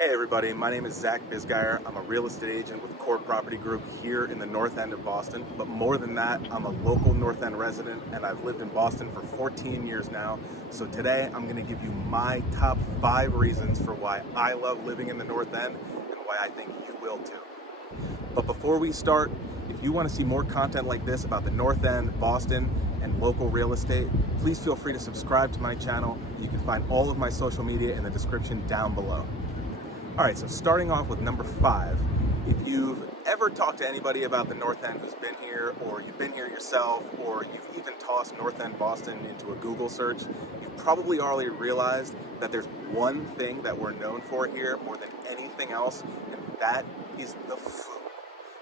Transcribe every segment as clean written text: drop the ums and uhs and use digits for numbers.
Hey everybody, my name is Zach Bisgeier. I'm a real estate agent with Core Property Group here in the North End of Boston. But more than that, I'm a local North End resident and I've lived in Boston for 14 years now. So today I'm going to give you my top 5 reasons for why I love living in the North End and why I think you will too. But before we start, if you want to see more content like this about the North End, Boston, and local real estate, please feel free to subscribe to my channel. You can find all of my social media in the description down below. All right, so starting off with number 5, if you've ever talked to anybody about the North End who's been here, or you've been here yourself, or you've even tossed North End Boston into a Google search, you've probably already realized that there's one thing that we're known for here more than anything else, and that is the food.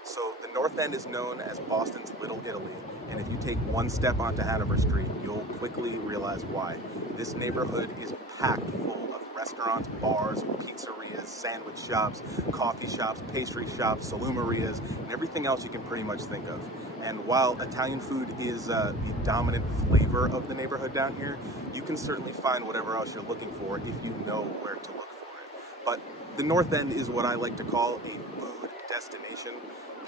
So the North End is known as Boston's Little Italy, and if you take one step onto Hanover Street, you'll quickly realize why. This neighborhood is packed full of restaurants, bars, pizzerias, sandwich shops, coffee shops, pastry shops, salumerias, and everything else you can pretty much think of. And while Italian food is the dominant flavor of the neighborhood down here, you can certainly find whatever else you're looking for if you know where to look for it. But the North End is what I like to call a food destination.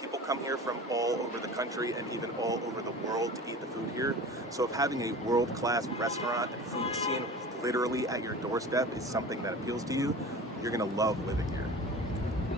People come here from all over the country and even all over the world to eat the food here. So if having a world-class restaurant and food scene literally at your doorstep is something that appeals to you, you're gonna love living here.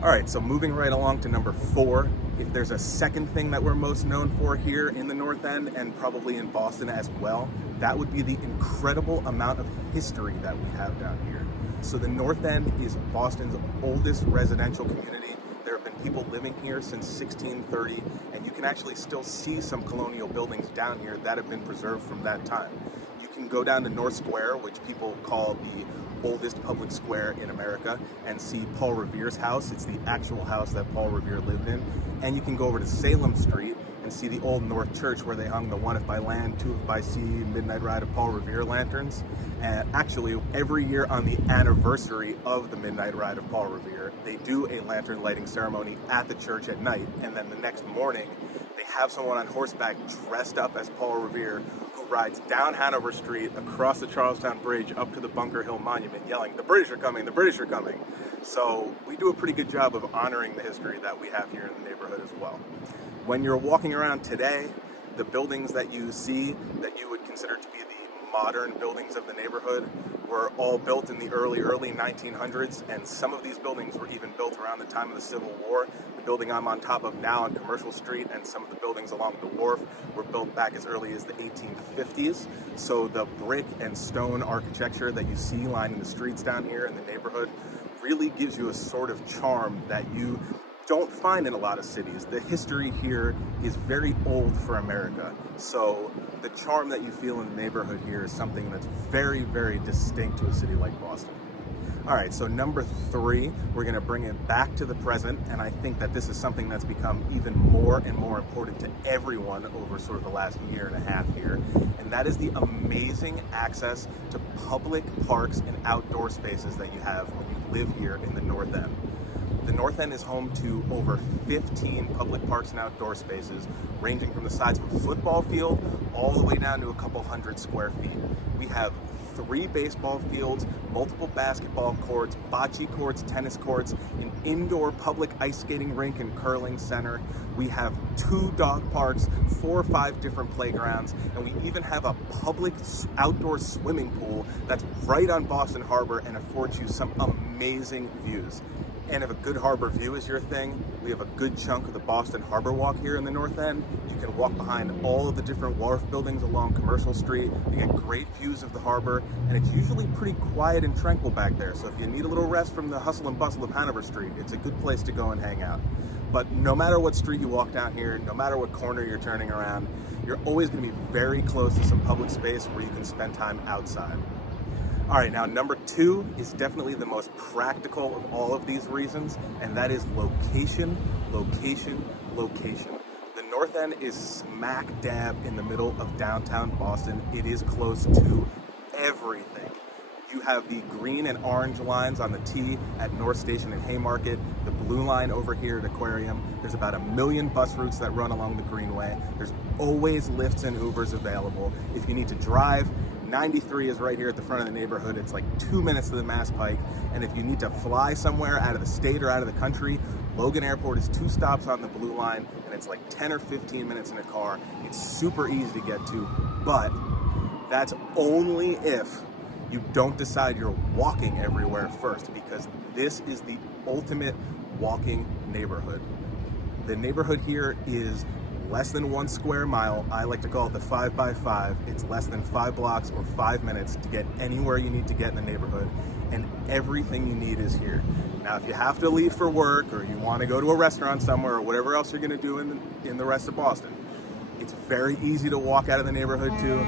All right, so moving right along to number 4, if there's a second thing that we're most known for here in the North End and probably in Boston as well, that would be the incredible amount of history that we have down here. So the North End is Boston's oldest residential community. There have been people living here since 1630, and you can actually still see some colonial buildings down here that have been preserved from that time. You can go down to North Square, which people call the oldest public square in America, and see Paul Revere's house. It's the actual house that Paul Revere lived in. And you can go over to Salem Street and see the Old North Church where they hung the 1 if by land, 2 if by sea, Midnight Ride of Paul Revere lanterns. And actually, every year on the anniversary of the Midnight Ride of Paul Revere, they do a lantern lighting ceremony at the church at night. And then the next morning, they have someone on horseback dressed up as Paul Revere who rides down Hanover Street, across the Charlestown Bridge, up to the Bunker Hill Monument, yelling, "The British are coming, the British are coming." So we do a pretty good job of honoring the history that we have here in the neighborhood as well. When you're walking around today, the buildings that you see that you would consider to be the modern buildings of the neighborhood were all built in the early 1900s, and some of these buildings were even built around the time of the Civil War. The building I'm on top of now on Commercial Street and some of the buildings along the wharf were built back as early as the 1850s. So the brick and stone architecture that you see lining the streets down here in the neighborhood really gives you a sort of charm that you don't find in a lot of cities. The history here is very old for America. So the charm that you feel in the neighborhood here is something that's very, very distinct to a city like Boston. All right, so number 3, we're gonna bring it back to the present, and I think that this is something that's become even more and more important to everyone over sort of the last year and a half here, and that is the amazing access to public parks and outdoor spaces that you have when you live here in the North End. The North End is home to over 15 public parks and outdoor spaces, ranging from the size of a football field all the way down to a couple hundred square feet. We have 3 baseball fields, multiple basketball courts, bocce courts, tennis courts, an indoor public ice skating rink and curling center. We have 2 dog parks, 4 or 5 different playgrounds, and we even have a public outdoor swimming pool that's right on Boston Harbor and affords you some amazing views. And if a good harbor view is your thing, we have a good chunk of the Boston Harbor Walk here in the North End. You can walk behind all of the different wharf buildings along Commercial Street. You get great views of the harbor, and it's usually pretty quiet and tranquil back there. So if you need a little rest from the hustle and bustle of Hanover Street, it's a good place to go and hang out. But no matter what street you walk down here, no matter what corner you're turning around, you're always gonna be very close to some public space where you can spend time outside. All right, now number 2 is definitely the most practical of all of these reasons, and that is location, location, location. The North End is smack dab in the middle of downtown Boston. It is close to everything. You have the green and orange lines on the T at North Station and Haymarket, the blue line over here at Aquarium. There's about 1 million bus routes that run along the Greenway. There's always Lyfts and Ubers available. If you need to drive, 93 is right here at the front of the neighborhood. It's like 2 minutes to the Mass Pike. And if you need to fly somewhere out of the state or out of the country, Logan Airport is 2 stops on the Blue Line, and it's like 10 or 15 minutes in a car. It's super easy to get to, but that's only if you don't decide you're walking everywhere first, because this is the ultimate walking neighborhood. The neighborhood here is less than 1 square mile. I like to call it the 5x5. It's less than 5 blocks or 5 minutes to get anywhere you need to get in the neighborhood, and everything you need is here. Now, if you have to leave for work, or you want to go to a restaurant somewhere, or whatever else you're going to do in the rest of Boston, it's very easy to walk out of the neighborhood too.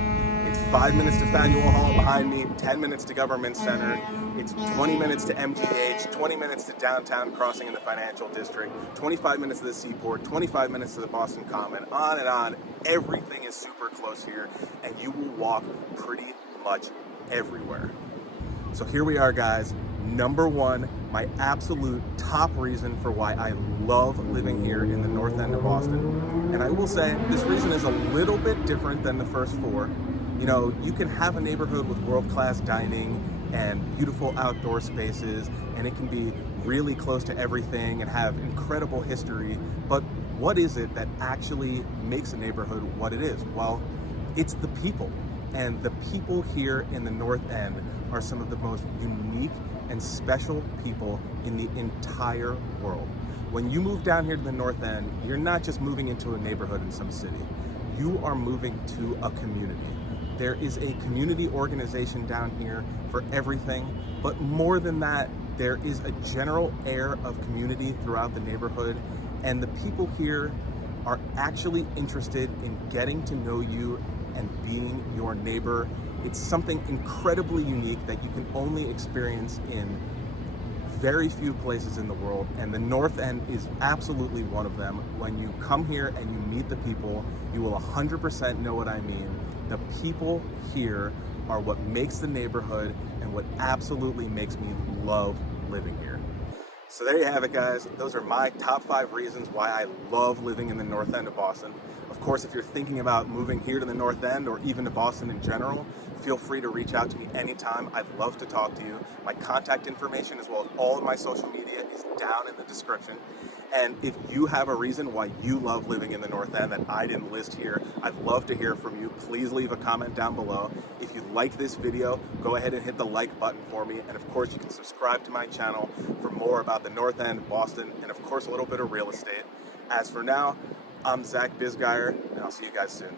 It's 5 minutes to Faneuil Hall behind me, 10 minutes to Government Center. It's 20 minutes to MGH, 20 minutes to downtown crossing in the financial district, 25 minutes to the Seaport, 25 minutes to the Boston Common, on and on. Everything is super close here, and you will walk pretty much everywhere. So here we are, guys. Number 1, my absolute top reason for why I love living here in the North End of Boston. And I will say this reason is a little bit different than the first 4. You know, you can have a neighborhood with world-class dining and beautiful outdoor spaces, and it can be really close to everything and have incredible history. But what is it that actually makes a neighborhood what it is? Well, it's the people. And the people here in the North End are some of the most unique and special people in the entire world. When you move down here to the North End, you're not just moving into a neighborhood in some city. You are moving to a community. There is a community organization down here for everything, but more than that, there is a general air of community throughout the neighborhood, and the people here are actually interested in getting to know you and being your neighbor. It's something incredibly unique that you can only experience in very few places in the world, and the North End is absolutely one of them. When you come here and you meet the people, you will 100% know what I mean. The people here are what makes the neighborhood and what absolutely makes me love living here. So there you have it, guys. Those are my top 5 reasons why I love living in the North End of Boston. Of course, if you're thinking about moving here to the North End or even to Boston in general, feel free to reach out to me anytime. I'd love to talk to you. My contact information, as well as all of my social media, is down in the description. And if you have a reason why you love living in the North End that I didn't list here, I'd love to hear from you. Please leave a comment down below. If you like this video, go ahead and hit the like button for me. And of course, you can subscribe to my channel for more about the North End, Boston, and of course, a little bit of real estate. As for now, I'm Zach Bisgeier, and I'll see you guys soon.